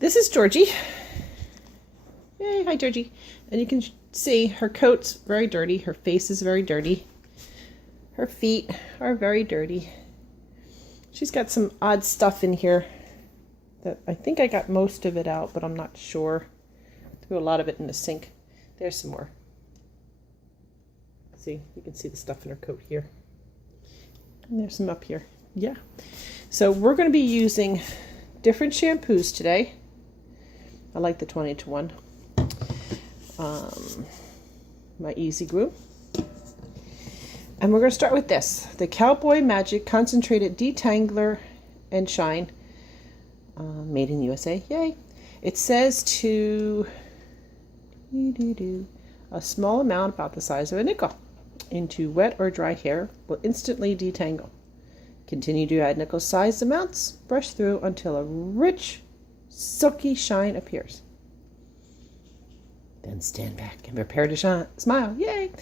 This is Georgie. Yay, hi Georgie. And you can see her coat's very dirty. Her face is very dirty. Her feet are very dirty. She's got some odd stuff in here that I think I got most of it out, but I'm not sure. Threw a lot of it in the sink. There's some more. See, you can see the stuff in her coat here. And there's some up here. Yeah. So we're going to be using different shampoos today. I like the 20-to-1. My Easy Glue. And we're going to start with this. The Cowboy Magic Concentrated Detangler and Shine. Made in USA. Yay. It says to a small amount about the size of a nickel into wet or dry hair will instantly detangle. Continue to add nickel-sized amounts. Brush through until a rich, silky shine appears. Then stand back and prepare to smile. Yay!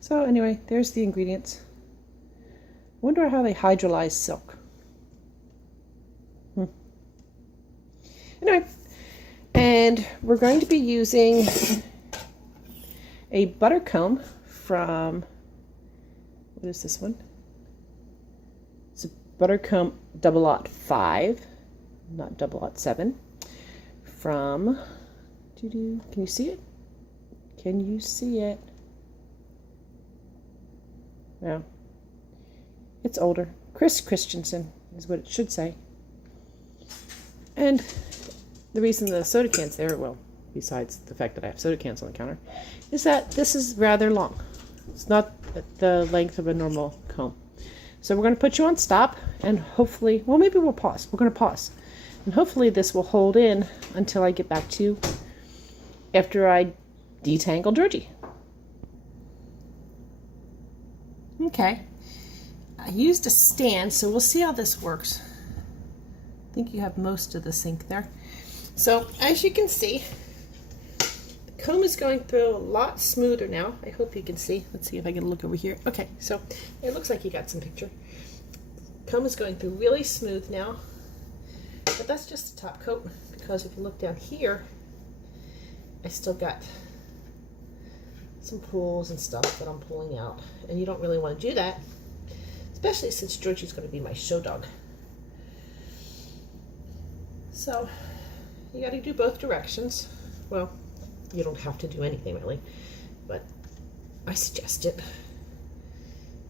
So anyway, there's the ingredients. Wonder how they hydrolyze silk. Anyway, and we're going to be using a butter comb from, what is this one? It's a butter comb Double Aught 5, not Double Aught 7, from, can you see it? Can you see it? No. It's older. Chris Christensen is what it should say. And the reason the soda can's there, well, besides the fact that I have soda cans on the counter, is that this is rather long. It's not the length of a normal comb. So we're going to put you on stop and hopefully, well, maybe we'll pause. We're going to pause. And hopefully this will hold in until I get back to you after I detangle Georgie. Okay. I used a stand, so we'll see how this works. I think you have most of the sink there. So as you can see, the comb is going through a lot smoother now. I hope you can see. Let's see if I can look over here. Okay, so it looks like you got some picture. Comb is going through really smooth now, but that's just the top coat, because if you look down here, I still got some pools and stuff that I'm pulling out, and you don't really want to do that, especially since Georgie's going to be my show dog. So you got to do both directions. Well, you don't have to do anything really, but I suggest it.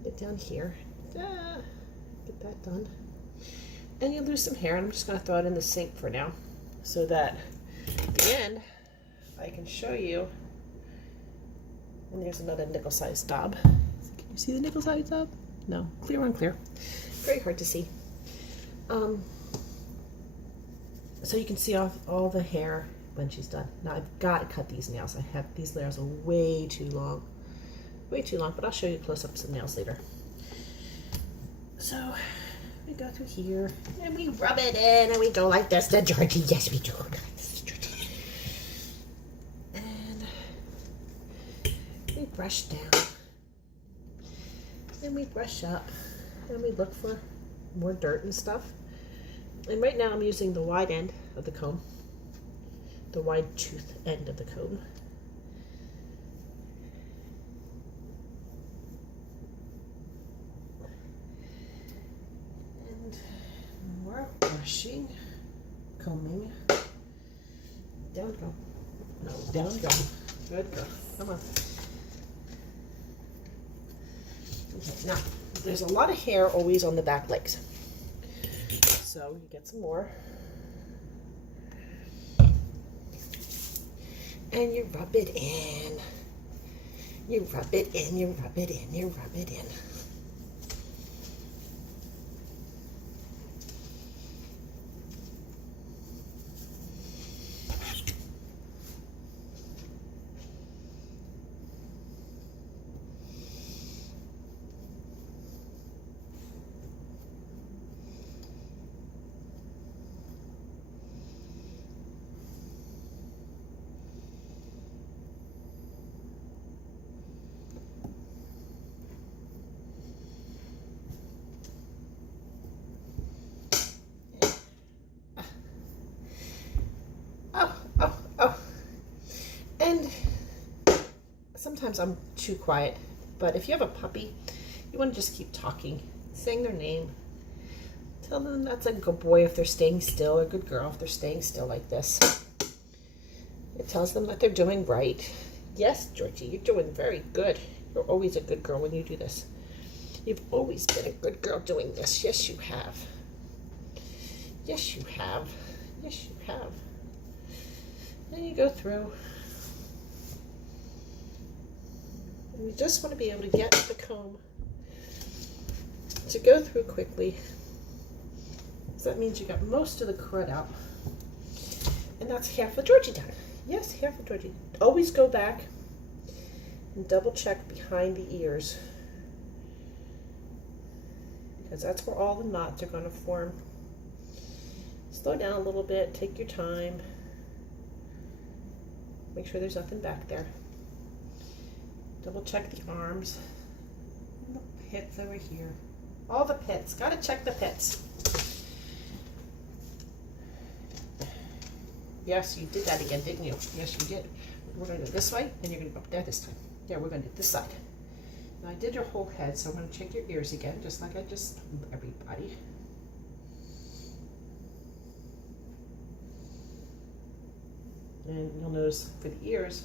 Get down here, get that done, and you lose some hair. And I'm just going to throw it in the sink for now, so that at the end I can show you. And there's another nickel-sized daub. Can you see the nickel-sized daub? No, clear on clear. Very hard to see. So you can see all the hair when she's done. Now I've got to cut these nails. I have these layers are way too long, but I'll show you close-ups of nails later. So we go through here and we rub it in and we go like this to Georgie. Yes, we do. Brush down, and we brush up, and we look for more dirt and stuff. And right now I'm using the wide end of the comb, the wide tooth end of the comb. And more brushing, combing. Down go. No, down go. Good girl. Come on. Okay, now, there's a lot of hair always on the back legs. So you get some more. And you rub it in. You rub it in, you rub it in, you rub it in. sometimes I'm too quiet, but if you have a puppy, you want to just keep talking, saying their name. Tell them that's a good boy if they're staying still, or a good girl if they're staying still like this. It tells them that they're doing right. Yes, Georgie, you're doing very good. You're always a good girl when you do this. You've always been a good girl doing this. Yes, you have. Yes, you have. Yes, you have. Then you go through. And you just want to be able to get the comb to go through quickly. So that means you got most of the crud out. And that's half of Georgie done. Yes, half of Georgie. Always go back and double check behind the ears, because that's where all the knots are going to form. Slow down a little bit, take your time. Make sure there's nothing back there. Double check the arms. And the pits over here. All the pits. Gotta check the pits. Yes, you did that again, didn't you? Yes, you did. We're going to go this way, and you're going to go up there this time. Yeah, we're going to do this side. Now, I did your whole head, so I'm going to check your ears again, just like I just told everybody. And you'll notice for the ears,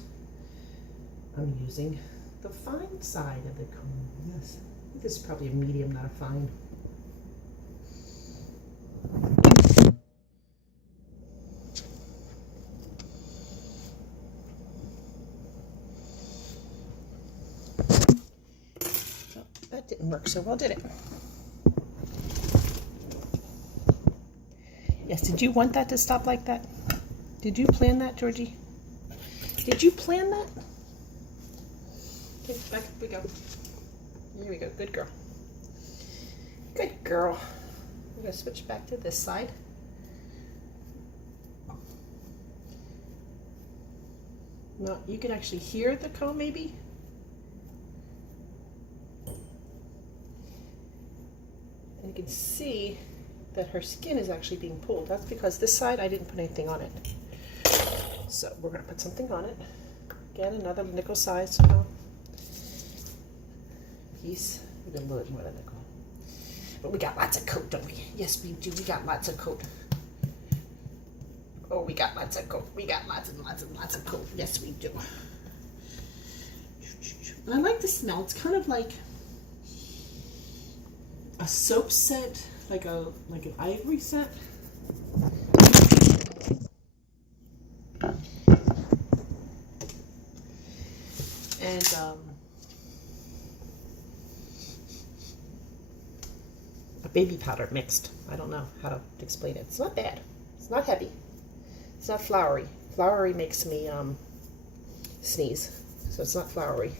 I'm using the fine side of the comb. Yes, I think this is probably a medium, not a fine. So that didn't work so well, did it? Yes, did you want that to stop like that? Did you plan that, Georgie? Did you plan that? Okay, back we go. Here we go. Good girl. Good girl. I'm going to switch back to this side. Now, you can actually hear the comb, maybe. And you can see that her skin is actually being pulled. That's because this side I didn't put anything on it. So we're going to put something on it. Again, another nickel size piece. We did a little more than nickel. But we got lots of coat, don't we? Yes, we do. We got lots of coat. Oh, we got lots of coat. We got lots and lots and lots of coat. Yes, we do. And I like the smell. It's kind of like a soap scent, like an ivory scent. And a baby powder mixed. I don't know how to explain it. It's not bad. It's not heavy. It's not flowery. Flowery makes me sneeze, so it's not flowery.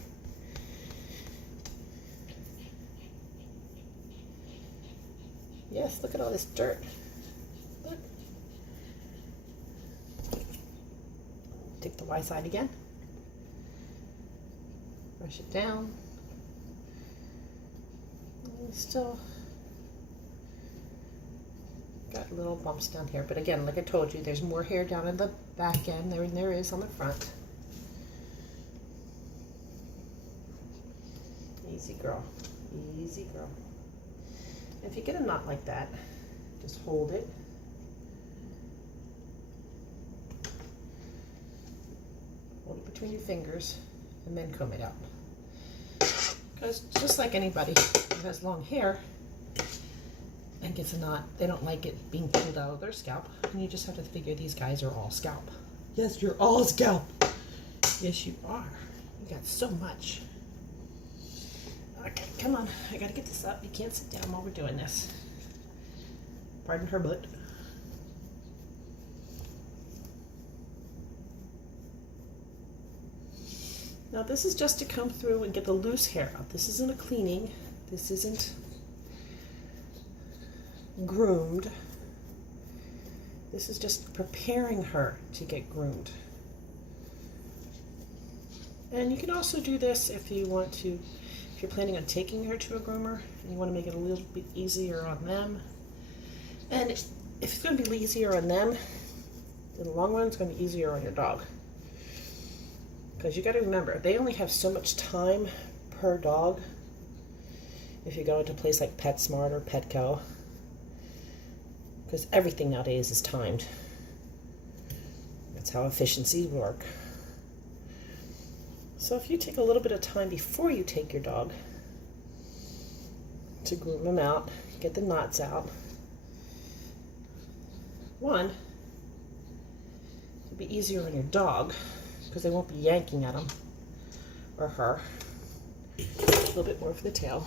Yes, look at all this dirt. Look. Take the Y side again. Brush it down. And still got little bumps down here, but again, like I told you, there's more hair down in the back end than there is on the front. Easy girl, easy girl. If you get a knot like that, just hold it. Hold it between your fingers and then comb it out. Because just like anybody who has long hair and gets a knot, they don't like it being pulled out of their scalp. And you just have to figure these guys are all scalp. Yes, you're all scalp. Yes, you are. You got so much. Okay, come on. I gotta get this up. You can't sit down while we're doing this. Pardon her butt. Now this is just to come through and get the loose hair out. This isn't a cleaning. This isn't groomed. This is just preparing her to get groomed. And you can also do this if you want to, if you're planning on taking her to a groomer and you want to make it a little bit easier on them. And if it's going to be easier on them, in the long run it's going to be easier on your dog. Because you got to remember, they only have so much time per dog. If you go to a place like PetSmart or Petco, because everything nowadays is timed. That's how efficiencies work. So if you take a little bit of time before you take your dog to groom them out, get the knots out, one, it'll be easier on your dog because they won't be yanking at him or her. A little bit more for the tail.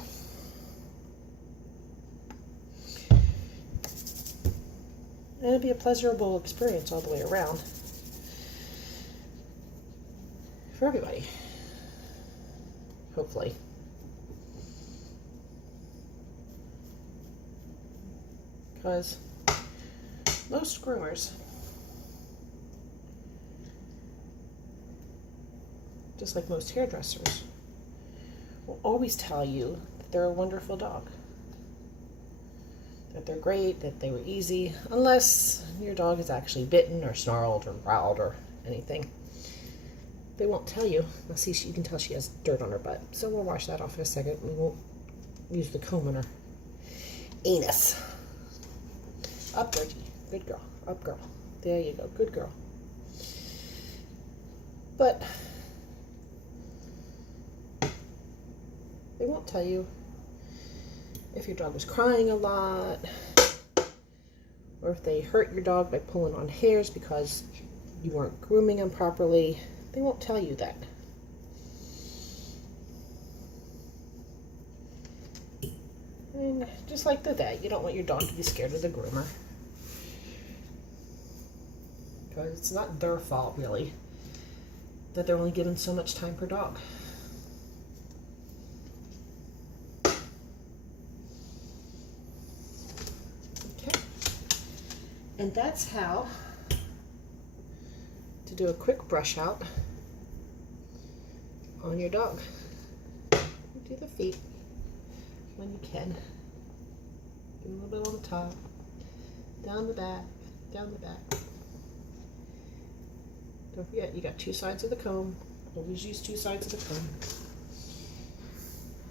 And it'll be a pleasurable experience all the way around for everybody, hopefully. Because most groomers just like most hairdressers will always tell you that they're a wonderful dog, that they're great, that they were easy, unless your dog is actually bitten or snarled or growled or anything. They won't tell you. Now see, you can tell she has dirt on her butt, so we'll wash that off in a second. We won't use the comb on her anus. Up, Georgie. Good girl. Up, girl. There you go. Good girl. But they won't tell you if your dog was crying a lot, or if they hurt your dog by pulling on hairs because you weren't grooming them properly. They won't tell you that. And just like the vet, you don't want your dog to be scared of the groomer, because it's not their fault really that they're only given so much time per dog. Okay, and that's how to do a quick brush out on your dog. Do the feet when you can. Do a little bit on the top, down the back, down the back. Don't forget, you got two sides of the comb. Always use two sides of the comb.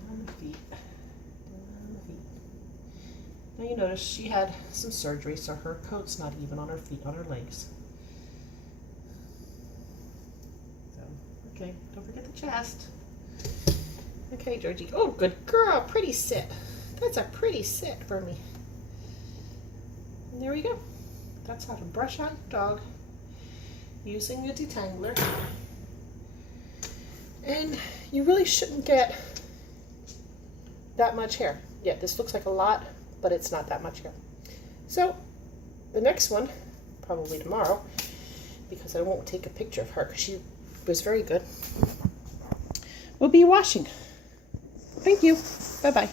Down the feet, down the feet. Now you notice she had some surgery, so her coat's not even on her feet, on her legs. So, okay, don't forget the chest. Okay, Georgie. Oh, good girl. Pretty sit. That's a pretty sit for me. And there we go. That's how to brush out your dog using a detangler. And you really shouldn't get that much hair. Yeah, this looks like a lot, but it's not that much hair. So the next one, probably tomorrow, because I won't take a picture of her because she was very good, will be washing. Thank you. Bye-bye.